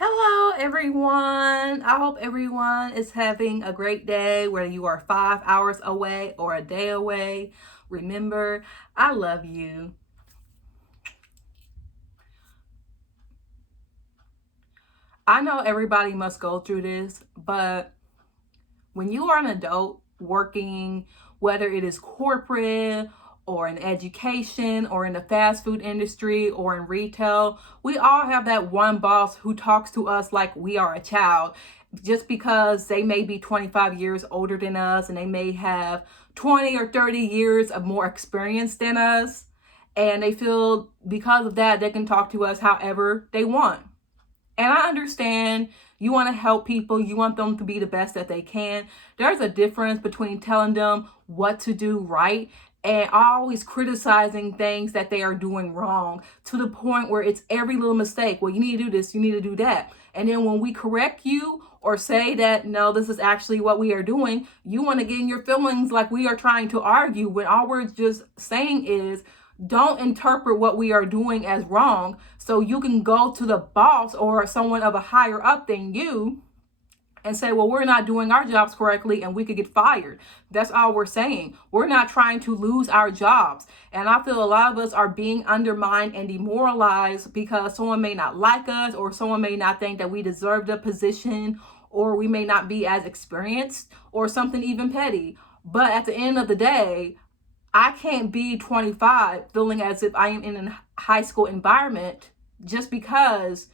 Hello, everyone. I hope everyone is having a great day, whether you are 5 hours away or a day away. Remember, I love you. I know everybody must go through this, but when you are an adult working, whether it is corporate or in education or in the fast food industry or in retail, we all have that one boss who talks to us like we are a child just because they may be 25 years older than us and they may have 20 or 30 years of more experience than us. And they feel because of that, they can talk to us however they want. And I understand you want to help people, you want them to be the best that they can. There's a difference between telling them what to do right and always criticizing things that they are doing wrong to the point where it's every little mistake. Well, you need to do this, you need to do that. And then when we correct you or say that, no, this is actually what we are doing, you want to get in your feelings like we are trying to argue when all we're just saying is, don't interpret what we are doing as wrong so you can go to the boss or someone of a higher up than you and say, well, we're not doing our jobs correctly and we could get fired. That's all we're saying. We're not trying to lose our jobs. And I feel a lot of us are being undermined and demoralized because someone may not like us or someone may not think that we deserve the position or we may not be as experienced or something even petty. But at the end of the day, I can't be 25 feeling as if I am in a high school environment just because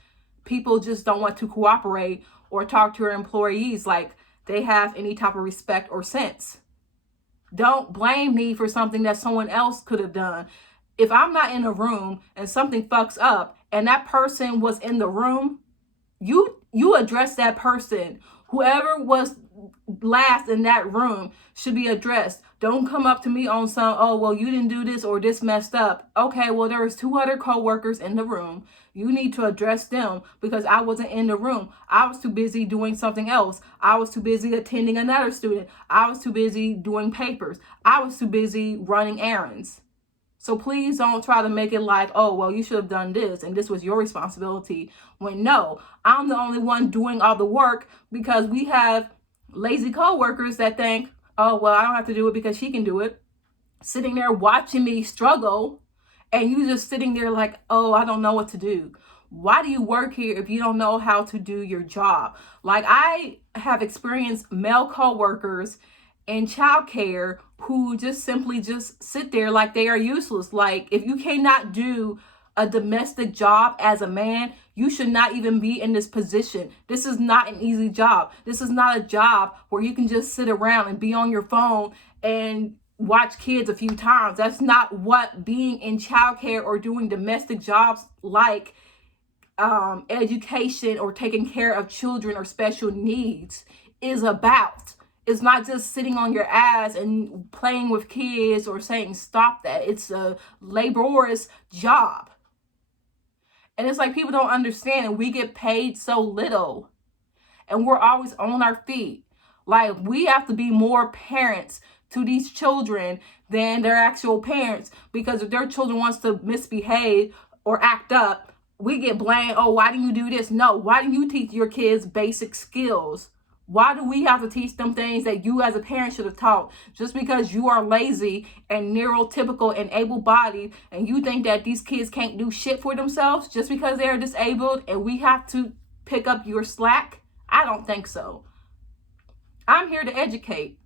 people just don't want to cooperate or talk to their employees like they have any type of respect or sense. Don't blame me for something that someone else could have done. If I'm not in a room and something fucks up and that person was in the room, you address that person. Whoever was last in that room should be addressed. Don't come up to me on some, oh, well, you didn't do this or this messed up. Okay, well, there was two other coworkers in the room. You need to address them because I wasn't in the room. I was too busy doing something else. I was too busy attending another student. I was too busy doing papers. I was too busy running errands. So please don't try to make it like, oh, well, you should have done this and this was your responsibility. When no, I'm the only one doing all the work because we have lazy coworkers that think, oh, well, I don't have to do it because she can do it. Sitting there watching me struggle and you just sitting there like, oh, I don't know what to do. Why do you work here if you don't know how to do your job? Like I have experienced male coworkers in childcare who just simply just sit there like they are useless. Like if you cannot do a domestic job as a man, you should not even be in this position. This is not an easy job. This is not a job where you can just sit around and be on your phone and watch kids a few times. That's not what being in childcare or doing domestic jobs like education or taking care of children or special needs is about. It's not just sitting on your ass and playing with kids or saying stop that. It's a laborious job. And it's like people don't understand and we get paid so little and we're always on our feet. Like we have to be more parents to these children than their actual parents because if their children wants to misbehave or act up, we get blamed. Oh, why do you do this? No, why do you teach your kids basic skills? Why do we have to teach them things that you as a parent should have taught? Just because you are lazy and neurotypical and able-bodied and you think that these kids can't do shit for themselves just because they're disabled and we have to pick up your slack? I don't think so. I'm here to educate.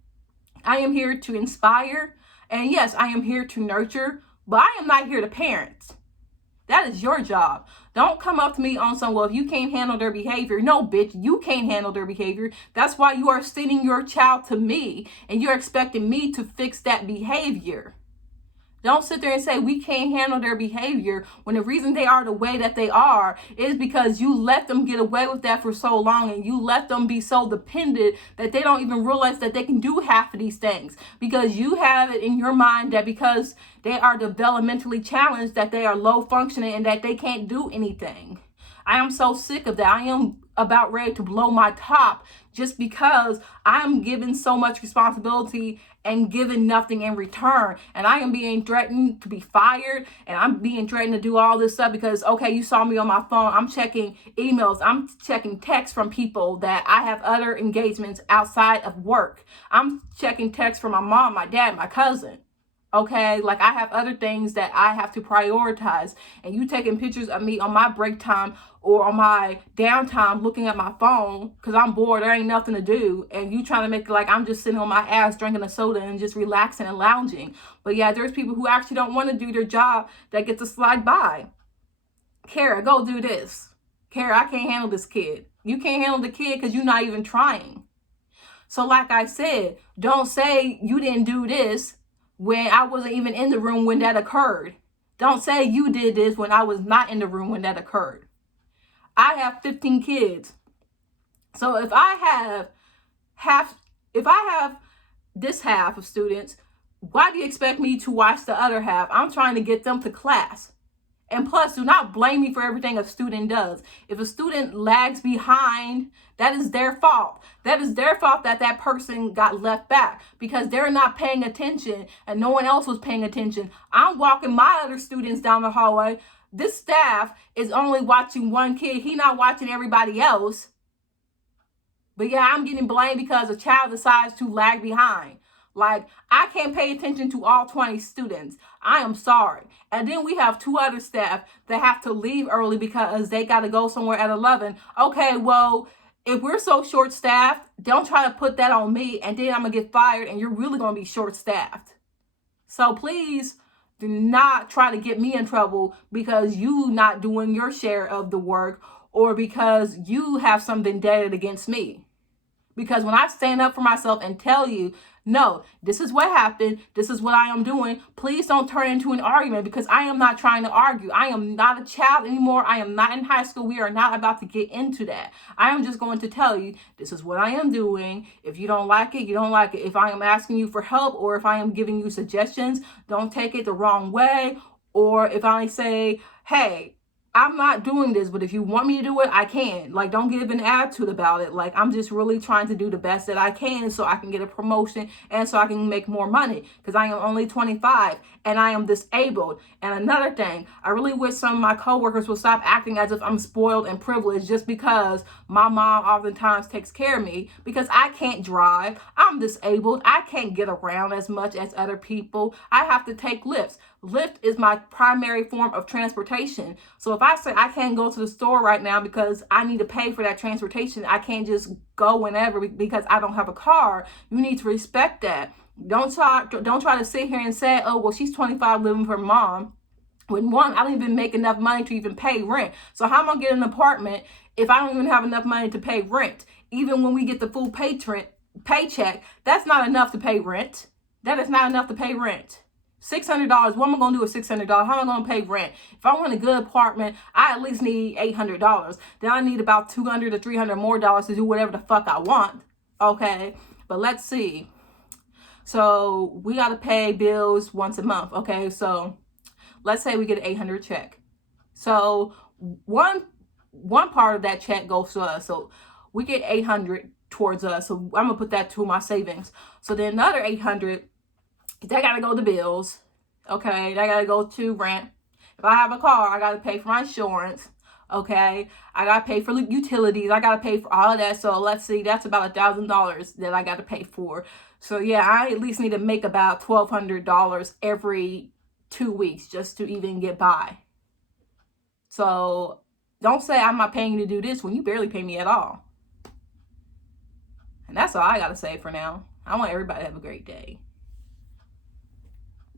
I am here to inspire. And yes, I am here to nurture, but I am not here to parent. That is your job. Don't come up to me on some, well, if you can't handle their behavior. No, bitch, you can't handle their behavior. That's why you are sending your child to me and you're expecting me to fix that behavior. Don't sit there and say we can't handle their behavior when the reason they are the way that they are is because you let them get away with that for so long and you let them be so dependent that they don't even realize that they can do half of these things because you have it in your mind that because they are developmentally challenged that they are low functioning and that they can't do anything. I am so sick of that. I am about ready to blow my top just because I'm given so much responsibility and given nothing in return. And I am being threatened to be fired, and I'm being threatened to do all this stuff because, okay, you saw me on my phone. I'm checking emails. I'm checking texts from people that I have other engagements outside of work. I'm checking texts from my mom, my dad, my cousin. Okay, like I have other things that I have to prioritize, and you taking pictures of me on my break time or on my downtime looking at my phone because I'm bored, there ain't nothing to do, and you trying to make it like I'm just sitting on my ass drinking a soda and just relaxing and lounging. But yeah, there's people who actually don't want to do their job that get to slide by. Kara, go do this. Kara, I can't handle this kid. You can't handle the kid because you're not even trying. So like I said, don't say you didn't do this when I wasn't even in the room when that occurred. Don't say you did this when I was not in the room when that occurred. I have 15 kids. So if I have this half of students, why do you expect me to watch the other half? I'm trying to get them to class. And plus, do not blame me for everything a student does. If a student lags behind, that is their fault. That is their fault that that person got left back because they're not paying attention and no one else was paying attention. I'm walking my other students down the hallway. This staff is only watching one kid. He's not watching everybody else. But yeah, I'm getting blamed because a child decides to lag behind. Like, I can't pay attention to all 20 students. I am sorry. And then we have 2 other staff that have to leave early because they got to go somewhere at 11. Okay, well, if we're so short-staffed, don't try to put that on me, and then I'm going to get fired, and you're really going to be short-staffed. So please do not try to get me in trouble because you not doing your share of the work or because you have some vendetta against me. Because when I stand up for myself and tell you, no, this is what happened, this is what I am doing, please don't turn into an argument because I am not trying to argue. I am not a child anymore. I am not in high school. We are not about to get into that. I am just going to tell you, this is what I am doing. If you don't like it, you don't like it. If I am asking you for help or if I am giving you suggestions, don't take it the wrong way. Or if I say, hey, I'm not doing this, but if you want me to do it, I can. Like, don't give an attitude about it. Like, I'm just really trying to do the best that I can so I can get a promotion and so I can make more money because I am only 25 and I am disabled. And another thing, I really wish some of my coworkers will stop acting as if I'm spoiled and privileged just because my mom oftentimes takes care of me because I can't drive. I'm disabled. I can't get around as much as other people. I have to take lifts. Lyft is my primary form of transportation. So if I say I can't go to the store right now because I need to pay for that transportation, I can't just go whenever because I don't have a car. You need to respect that. Don't try to sit here and say, oh, well, she's 25 living with her mom. When one, I don't even make enough money to even pay rent. So how am I going to get an apartment if I don't even have enough money to pay rent? Even when we get the full paycheck, that's not enough to pay rent. That is not enough to pay rent. $600. What am I going to do with $600? How am I going to pay rent? If I want a good apartment, I at least need $800. Then I need about $200 to $300 more dollars to do whatever the fuck I want. Okay, but let's see. So we got to pay bills once a month. Okay, so let's say we get an $800 check. So one part of that check goes to us. So we get $800 towards us. So I'm gonna put that to my savings. So then another $800. They gotta go to bills, okay? They gotta go to rent. If I have a car, I gotta pay for my insurance, okay? I gotta pay for utilities. I gotta pay for all of that. So let's see, that's about $1,000 that I gotta pay for. So yeah, I at least need to make about $1,200 every 2 weeks just to even get by. So don't say I'm not paying you to do this when you barely pay me at all. And that's all I gotta say for now. I want everybody to have a great day.